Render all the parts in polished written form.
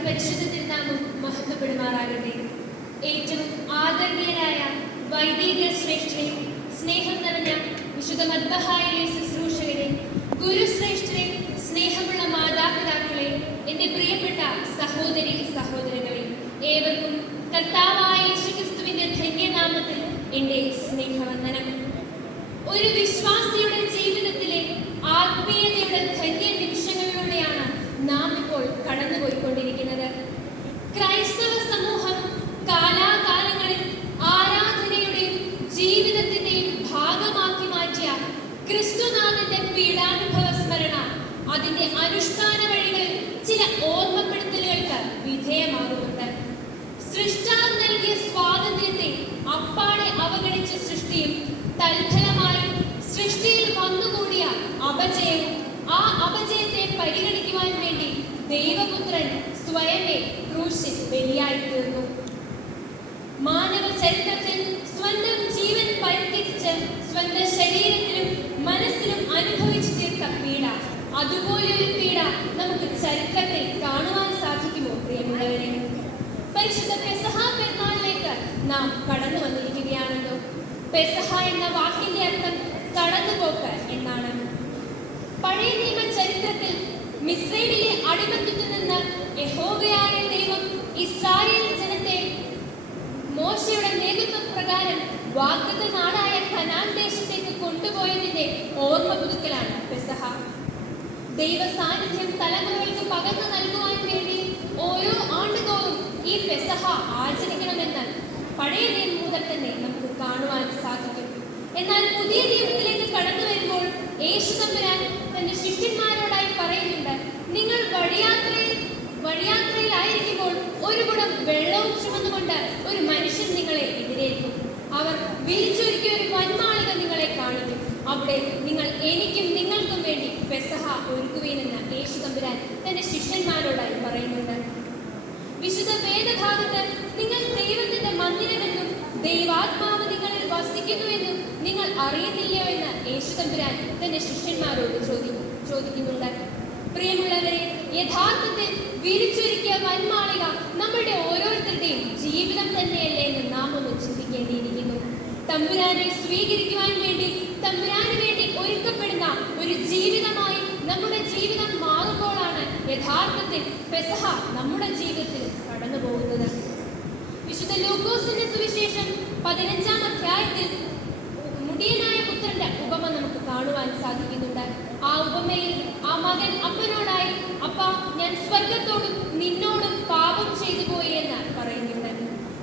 അതിപരിശുദ്ധ തിരുനാമം മഹത്വപ്പെടുമാറാകട്ടെ. ഏറ്റവും ആദരണീയരായ വൈദിക ശ്രേഷ്ഠരെ, സ്നേഹം നിറഞ്ഞ വിശുദ്ധ മദ്ബഹായിലെ ശുശ്രൂഷകരെ, ഗുരുശ്രേഷ്ഠരെ, സ്നേഹമുള്ള മാതാപിതാക്കളെ, എൻ്റെ പ്രിയപ്പെട്ട സഹോദരി സഹോദരങ്ങളെ, ഏവർക്കും കർത്താവായ യേശുക്രിസ്തുവിന്റെ ധന്യനാമത്തിൽ എൻ്റെ സ്നേഹവന്ദനം. ഒരു വിശ്വാസിയുടെ ജീവിതത്തിലെ ആത്മീയതയുടെ ധന്യ നിമിഷങ്ങളിലൂടെയാണ് നാം ഇപ്പോൾ കടന്നുപോയിക്കൊണ്ടിരിക്കുന്നത്. ക്രൈസ്തവ സമൂഹം കാലാകാലങ്ങളിൽ ആരാധനയുടെയും ജീവിതത്തിന്റെയും ഭാഗമാക്കി മാറ്റിയ ക്രിസ്തുനാഥന്റെ പീഡാനുഭവ സ്മരണ അതിന്റെ അനുഷ്ഠാന വഴികളിൽ ചില ഓർമ്മപ്പെടുത്തലുകൾക്ക് വിധേയമാകുന്നുണ്ട്. സൃഷ്ടാവ് നൽകിയ സ്വാതന്ത്ര്യത്തെ അപ്പാടെ അവഗണിച്ച സൃഷ്ടിയും തൽഫലമായി സൃഷ്ടിയിൽ വന്നുകൂടിയ അപജയവും ആ അപജയത്തെ പരിഗണിക്കുവാൻ വേണ്ടി ദൈവപുത്രൻ സ്വയമേ ക്രൂശിൽ ബലിയായി തീർന്നു. മാനവ ചരിത്രത്തിൽ സ്വന്തം ജീവൻ പരിത്യജിച്ച് സ്വന്തം ശരീരത്തിലും മനസ്സിലും അനുഭവിച്ചു തീർത്ത പീഡ, അതുപോലൊരു പീഡ നമുക്ക് ചരിത്രത്തിൽ കാണുവാൻ സാധിക്കുമോ പ്രിയമുള്ളവരെ? പരിശുദ്ധ പെസഹ പെരുന്നാളിലേക്ക് നാം കടന്നു വന്നിരിക്കുകയാണല്ലോ. പെസഹ എന്ന വാക്കിന്റെ അർത്ഥം കടന്നുപോക്ക് എന്നാണ്. പഴയ നിയമ ചരിത്രത്തിൽ മിസ്രൈമിലെ അടിമത്തത്തിൽ നിന്ന് യഹോവയായ ദൈവം ഇസ്രായേൽ ജനത്തെ മോശയുടെ നേതൃത്വപ്രകാരം വാഗ്ദത്ത നാടായ കനാൻ ദേശത്തേക്ക് കൊണ്ടുപോയതിന്റെ ഓർമ്മ പുതുക്കലാണ് പെസഹ. ദൈവ സാന്നിധ്യം തലമുറകൾക്ക് പകർന്നു നൽകുവാൻ വേണ്ടി ഓരോ ആണ്ടുതോറും ഈ പെസഹ ആചരിക്കണമെന്ന് പഴയ നിയമം മുതൽ തന്നെ നമുക്ക് കാണുവാൻ സാധിക്കും. എന്നാൽ പുതിയ നിയമത്തിലേക്ക് കടന്നു വരുമ്പോൾ യേശു തമ്പുരാൻ തന്റെ ശിഷ്യന്മാരോടായി പറയുന്നുണ്ട്, നിങ്ങൾ വഴിയാത്രയിലായിരിക്കുമ്പോൾ ഒരു കുടം വെള്ളവും ചുമന്നുകൊണ്ട് ഒരു മനുഷ്യൻ നിങ്ങളെ എതിരേൽക്കും. അവർ വിരിച്ചൊരുക്കിയ ഒരു വൻമാളിക നിങ്ങളെ കാണിക്കും. അവിടെ നിങ്ങൾ എനിക്കും നിങ്ങൾക്കും വേണ്ടി പെസഹ ഒരുക്കുവീനെന്ന് യേശു തമ്പുരാൻ തന്റെ ശിഷ്യന്മാരോടായി പറയുന്നുണ്ട്. വിശുദ്ധ വേദഭാഗത്ത് നിങ്ങൾ ദൈവത്തിന്റെ മന്ദിരമെന്നും ദൈവാത്മാവ് നിങ്ങളിൽ വസിക്കുന്നുവെന്നും നിങ്ങൾ അറിയുന്നില്ലയോ എന്ന് യേശു തമ്പുരാൻ തന്റെ ശിഷ്യന്മാരോട് ചോദിക്കുന്നുണ്ട്. പ്രിയമുള്ളവരെ, യഥാർത്ഥത്തിൽ വിരിച്ചൊരുക്കിയ വൻമാളിക നമ്മുടെ ഓരോരുത്തരുടെയും ജീവിതം തന്നെയല്ലേ എന്ന് നാം ഒന്ന് ചിന്തിക്കേണ്ടിയിരിക്കുന്നു. തമ്പുരാനെ സ്വീകരിക്കുവാൻ വേണ്ടി തമ്പുരാന് വേണ്ടി ഒരുക്കപ്പെടുന്ന ഒരു ജീവിതമായി നമ്മുടെ ജീവിതം മാറുമ്പോഴാണ് യഥാർത്ഥത്തിൽ പെസഹ നമ്മുടെ ജീവിതത്തിൽ കടന്നു പോകുന്നത്. വിശുദ്ധ ലൂക്കോസിന്റെ സുവിശേഷം 15-ാം അധ്യായത്തിൽ മുടിയനായ പുത്രന്റെ ഉപമ നമുക്ക് കാണുവാൻ സാധിക്കുന്നുണ്ട്. ആ ഉപമയിൽ ആ മകൻ അപ്പനോടായി, അപ്പ, ഞാൻ സ്വർഗത്തോടും നിന്നോടും പാപം ചെയ്തു പോയി എന്ന് പറയുന്നുണ്ട്.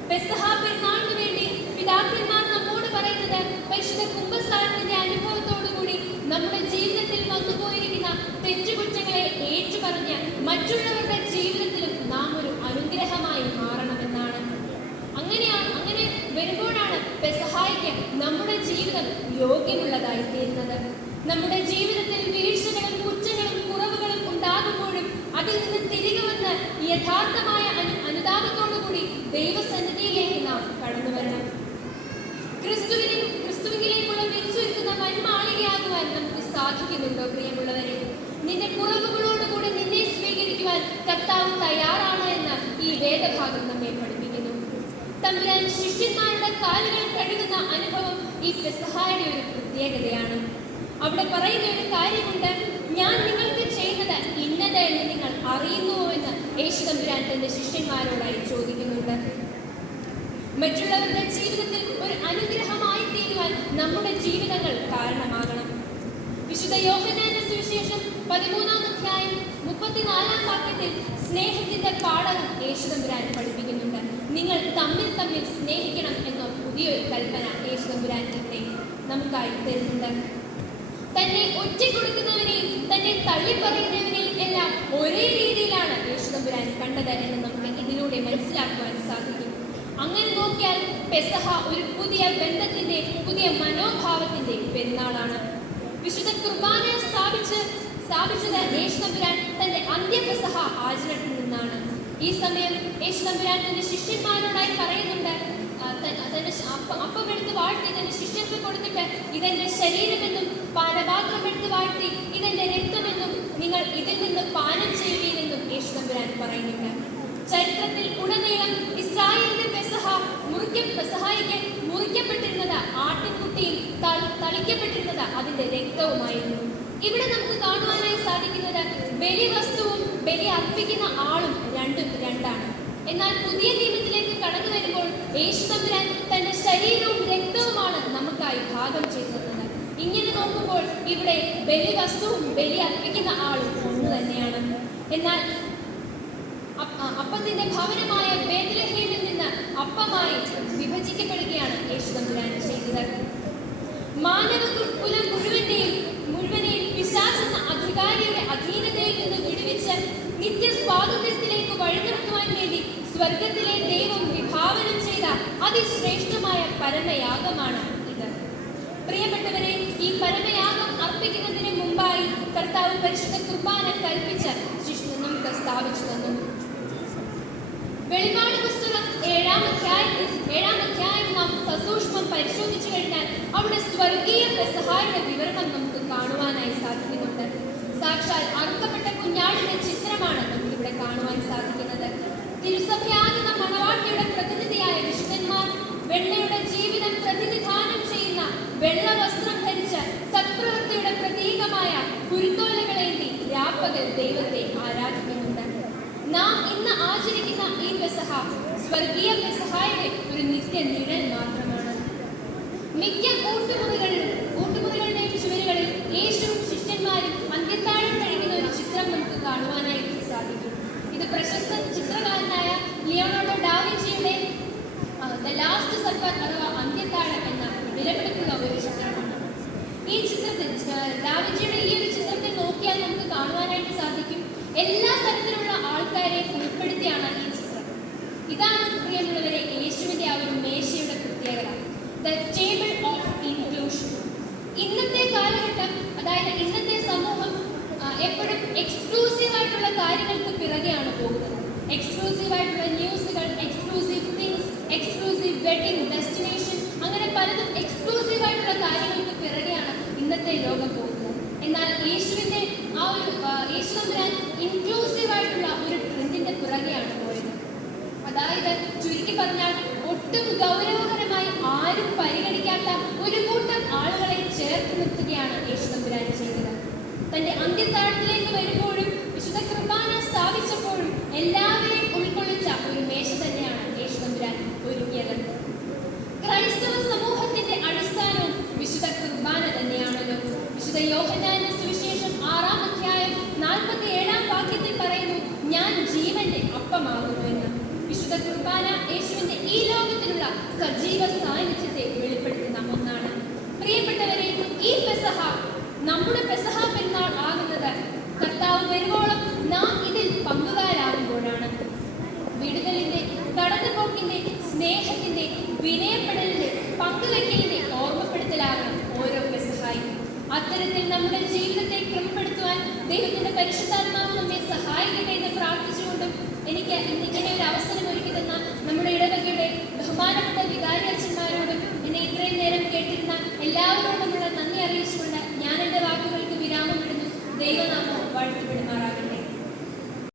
പെസഹ പെരുന്നാളിന് വേണ്ടി പിതാക്കന്മാർ നമ്മോട് പറയുന്നത് പരിശുദ്ധ കുംഭസാരത്തിന്റെ അനുഭവത്തോടുകൂടി നമ്മുടെ ജീവിതത്തിൽ വന്നുപോയിരിക്കുന്ന തെറ്റുകുറ്റങ്ങളെ ഏറ്റുപറഞ്ഞ് മറ്റുള്ളവരുടെ ജീവിതത്തിലും നാം ഒരു അനുഗ്രഹമായി മാറണമെന്നാണ്. അങ്ങനെ വരുമ്പോഴാണ് പെസഹായ്ക്ക് നമ്മുടെ ജീവിതം യോഗ്യമുള്ളതായി തീരുന്നത്. നമ്മുടെ ജീവിതത്തിൽ വീഴ്ചകളും കുറ്റങ്ങളും കുറവുകളും ഉണ്ടാകുമ്പോഴും അതിൽ നിന്ന് തിരികെ വന്ന് യഥാർത്ഥമായ അനുതാപത്തോടുകൂടി ദൈവസന്നിധിയിലേക്ക് നാം കടന്നു വരണം. ക്രിസ്തുവിലേക്കുള്ള വിരിച്ചൊരുക്കുന്ന വൻമാളികയാകുവാൻ നമുക്ക് സാധിക്കുന്നുണ്ടോ പ്രിയമുള്ളവരെ? നിന്റെ കുറവുകളോടുകൂടി നിന്നെ സ്വീകരിക്കുവാൻ കർത്താവ് തയ്യാറാണ് എന്ന് ഈ വേദഭാഗം നമ്മെ പഠിപ്പിക്കുന്നു. തമ്പുരാൻ ശിഷ്യന്മാരുടെ കാലുകൾ കഴുകുന്ന അനുഭവം ഈ പെസഹായുടെ ഒരു പ്രത്യേകതയാണ്. അവിടെ പറയുന്ന ഒരു കാര്യമുണ്ട്, ഞാൻ നിങ്ങൾക്ക് ചെയ്യുന്നത് ഇന്നത് എന്ന് നിങ്ങൾ അറിയുന്നുവോ എന്ന് യേശു തമ്പുരാൻ തന്റെ ശിഷ്യന്മാരോടായി ചോദിക്കുന്നുണ്ട്. മറ്റുള്ളവരുടെ ജീവിതത്തിൽ ഒരു അനുഗ്രഹമായി തീരുവാൻ നമ്മുടെ ജീവിതങ്ങൾ കാരണമാകണം. വിശുദ്ധ യോഹന്നാന്റെ സുവിശേഷം 13-ാം അധ്യായം 34-ാം വാക്യത്തിൽ സ്നേഹത്തിന്റെ പാഠവും യേശു തമ്പുരാൻ പഠിപ്പിക്കുന്നുണ്ട്. നിങ്ങൾ തമ്മിൽ തമ്മിൽ സ്നേഹിക്കണം എന്ന പുതിയൊരു കൽപ്പന യേശു തമ്പുരാൻ നമുക്കായി തരുന്നുണ്ട്. തന്നെ ഒറ്റ കൊടുക്കുന്നവനെയും തന്നെ തള്ളിപ്പറയുന്നവനെയും എല്ലാം ഒരേ രീതിയിലാണ് യേശു തമ്പുരാൻ കണ്ടത് എന്ന് നമുക്ക് ഇതിലൂടെ മനസ്സിലാക്കുവാൻ സാധിക്കും. അങ്ങനെ നോക്കിയാൽ പെസഹ ഒരു പുതിയ ബന്ധത്തിന്റെ, പുതിയ മനോഭാവത്തിന്റെ പെരുന്നാളാണ്. വിശുദ്ധ കുർബാന സ്ഥാപിച്ചത് യേശു തമ്പുരാൻ തന്റെ അന്ത്യപെസഹ ആചരണത്തിൽ നിന്നാണ്. ഈ സമയം യേശു തമ്പുരാൻ തന്റെ ശിഷ്യന്മാരോടായി പറയുന്നുണ്ട്, അപ്പം എടുത്ത് വാഴ്ത്തി തന്റെ ശിഷ്യർക്ക് കൊടുത്തിട്ട് ഇതെന്റെ ശരീരമെന്നും പാനപാത്രം എടുത്ത് വാഴ്ത്തി ഇതെന്റെ രക്തമെന്നും നിങ്ങൾ ഇതിൽ നിന്ന് പാനം ചെയ്യുകയെന്നും യേശു തമ്പുരാൻ പറയുന്നുണ്ട്. തളിക്കപ്പെട്ടിരുന്നത് അതിന്റെ രക്തവുമായിരുന്നു. ഇവിടെ നമുക്ക് കാണുവാനായി സാധിക്കുന്നത് ബലിവസ്തുവും ബലി അർപ്പിക്കുന്ന ആളും രണ്ടും രണ്ടാണ്. എന്നാൽ പുതിയ നിയമത്തിലേക്ക് കടന്നു വരുമ്പോൾ യേശു തമ്പുരാൻ തന്റെ ശരീരവും രക്തവുമാണ് നമുക്കായി ഭാഗം ചെയ്തത്. ഇങ്ങനെ നോക്കുമ്പോൾ ഇവിടെ ബലിവസ്തുവും ബലി അർപ്പിക്കുന്ന ആളും ഒന്ന് തന്നെയാണ്. എന്നാൽ അപ്പത്തിന്റെ ഭവനമായ ബേത്ലഹേമിൽ നിന്ന് അപ്പമായി വിഭജിക്കപ്പെടുകയാണ് യേശു തമ്പുരാൻ ചെയ്തത്. മാനവകുലം മുഴുവനെയും പിശാചെന്ന അധികാരിയുടെ അധീനതയിൽ നിന്ന് വിടുവിച്ച് നിത്യസ്വാതന്ത്ര്യത്തിലേക്ക് വഴിനിർത്തുവാൻ വേണ്ടി സ്വർഗത്തിലെ ദൈവം വിഭാവനം ചെയ്ത അതിശ്രേഷ്ഠമായ പരമയാഗമാണ് ഇത്. പ്രിയപ്പെട്ടവരെ, ഈ പരമയാഗം അർപ്പിക്കുന്നതിന് മുമ്പായി കർത്താവ് പരിശുദ്ധ കുർബാന കൽപ്പിച്ച് നമുക്ക് സ്ഥാപിച്ചു തന്നു. വെളിപാട് പുസ്തകം 7-ാം അധ്യായം നാം സസൂക്ഷ്മം പരിശോധിച്ചു കഴിഞ്ഞാൽ അവിടെ സ്വർഗീയ പെസഹായുടെ വിവരണം നമുക്ക് കാണുവാനായി സാധിക്കുന്നുണ്ട്. സാക്ഷാൽ അറുക്കപ്പെട്ട കുഞ്ഞാടിന്റെ ചിത്രമാണ് നമുക്കിവിടെ കാണുവാൻ സാധിക്കുന്നത്. തിരുസഭയാകുന്ന മണവാട്ടിയുടെ പ്രതിനിധിയായ വിശുദ്ധന്മാർ വെണ്ണയുടെ ജീവിതം പ്രതിനിധാനം ചെയ്യുന്ന വെള്ള വസ്ത്രം ധരിച്ച് സത്പ്രവൃത്തിയുടെ പ്രതീകമായ കുരുത്തോലകളേന്തി രാപ്പകൽ ദൈവത്തെ ആരാധിക്കുന്നുണ്ട്. നാം ഇന്ന് ആചരിക്കുന്ന ഈ പെസഹ സ്വർഗീയ പെസഹായുടെ ഒരു നിത്യ നിഴൽ മാത്രമാണ്. മിക്ക കൂട്ടുമുറികളുടെയും ചുവരുകളിൽ യേശുവും ശിഷ്യന്മാരും അന്ത്യത്താഴം കഴിക്കുന്ന ഒരു ചിത്രം നമുക്ക് കാണുവാനായിട്ട് സാധിക്കും. ഇത് പ്രശസ്ത ചിത്രകാരനായ ലിയോണാർഡോ ഡാവിഞ്ചിയുടെ ദ ലാസ്റ്റ് സപ്പർ അഥവാ അന്ത്യത്താഴം എന്ന വിലപിടിപ്പുള്ള ഒരു ചിത്രമാണ്. ഈ ചിത്രത്തിൽ ഡാവിഞ്ചിയുടെ ഈ ഒരു ചിത്രത്തിൽ നോക്കിയാൽ നമുക്ക് കാണുവാനായിട്ട് സാധിക്കും എല്ലാ തരത്തിലുള്ള ആൾക്കാരെയും ഉൾപ്പെടുത്തിയാണ് ഈ ചിത്രം. ഇതാണ് പ്രിയമുള്ളവരെ യേശുവിന്റെ ആ ഒരു മേശയുടെ പ്രത്യേകത, ദ ടേബിൾ ഓഫ് ഇൻക്ലൂഷൻ. ഇന്നത്തെ കാലഘട്ടം, അതായത് ഇന്നത്തെ സമൂഹം എപ്പോഴും എക്സ്ക്ലൂസീവ് ആയിട്ടുള്ള കാര്യങ്ങൾക്ക് പിറകെയാണ് പോകുന്നത്. എക്സ്ക്ലൂസീവ് ആയിട്ടുള്ള ന്യൂസുകൾ, exclusive things, exclusive wedding destination, അങ്ങനെ പലതും എക്സ്ക്ലൂസീവ് ആയിട്ടുള്ള കാര്യങ്ങൾക്ക് പിറകെയാണ് ഇന്നത്തെ ലോകം പോകുന്നത്. എന്നാൽ യേശുവിന്റെ ആ ഒരു യേശു തമ്പുരാൻ ഇൻക്ലൂസീവ് ആയിട്ടുള്ള ഒരു ട്രെൻഡിന്റെ പുറകെയാണ് പോയത്. അതായത് ചുരുക്കി പറഞ്ഞാൽ ഒട്ടും ഗൗരവകരമായി ആരും പരിഗണിക്കാത്ത ഒരു കൂട്ടം ആളുകളെ ചേർത്ത് നിർത്തുകയാണ് യേശു തമ്പുരാൻ ചെയ്തത്. തന്റെ അന്ത്യത്താഴത്തിലേക്ക് വരുമ്പോഴും വിശുദ്ധ കുർബാന സ്ഥാപിച്ചപ്പോഴും എല്ലാവരെയും ഉൾക്കൊള്ളിച്ച ഒരു മേശ തന്നെയാണ് യേശു തമ്പുരാൻ ഒരുക്കിയത്. ക്രൈസ്തവ സമൂഹത്തിന്റെ അടിസ്ഥാനവും വിശുദ്ധ കുർബാന തന്നെയാണല്ലോ. വിശുദ്ധ യോഹന്നാന്റെ സുവിശേഷം 6-ാം അധ്യായം 47-ാം വാക്യത്തിൽ പറയുന്നു, ഞാൻ ജീവന്റെ അപ്പമാകുന്നു എന്ന്. വിശുദ്ധ കുർബാന യേശുവിന്റെ ഈ ലോകത്തിലുള്ള സജീവ സാന്നിധ്യത്തെ വെളിപ്പെടുത്തുന്ന ഒന്നാണ്. പ്രിയപ്പെട്ടവരെ, ഈ പെസഹ നമ്മുടെ പെസഹ പെരുന്നാൾ ആകുന്നത് കർത്താവ് വരുവോളം നാം ഇതിൽ പങ്കുകാരാകുമ്പോഴാണ്. വിടുതലിന്റെ, കടന്നുപോക്കിന്റെ, സ്നേഹത്തിന്റെ, വിനയപ്പെടലിന്റെ, പങ്കുവെക്കലിന്റെ ഓർമ്മപ്പെടുത്തലാകണം ഓരോ പെസഹായും. അത്തരത്തിൽ നമ്മുടെ ജീവിതത്തെ ക്രമപ്പെടുത്തുവാൻ ദൈവത്തിന്റെ പരിശുദ്ധാത്മാവ് നമ്മെ സഹായിക്കട്ടെ എന്ന് പ്രാർത്ഥിച്ചുകൊണ്ടും എനിക്ക് ഇന്നിങ്ങനെ ഒരു അവസരം